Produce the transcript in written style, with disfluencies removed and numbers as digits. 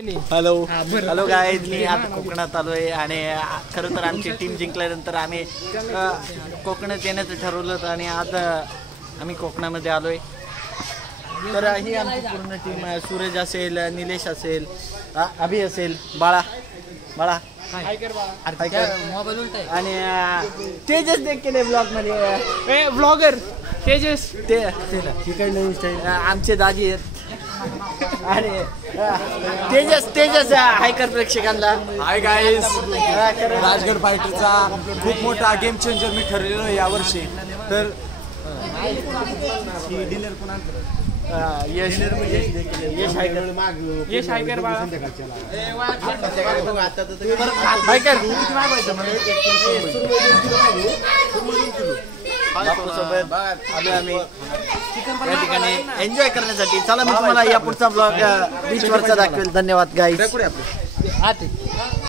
Hello hello guys, मी आता कोकणात आलोय आणि खरं तर आमची टीम जिंकल्यानंतर आम्ही कोकणात येण्याचं ठरवलं होतं आणि आज आम्ही कोकणामध्ये आलोय. तर ही आमची पूर्ण टीम सूरज असेल, निलेश असेल, अभि असेल, बाळा आणि तेजस देखील ब्लॉग मध्ये ब्लॉगर तेजस ते आमचे दाजी आहेत. आणि तेजस हायकर प्रेक्षकांना हाय गाईज, राजगड फायटरचा खूप मोठा गेम चेंजर मी ठरलेलो आहे यावर्षी. तर डीलर पण यश हायकर सोबत आम्ही या ठिकाणी एन्जॉय करण्यासाठी. चला मी तुम्हाला या पुढचा ब्लॉग बीच वरचा दाखवेल. धन्यवाद गाईज.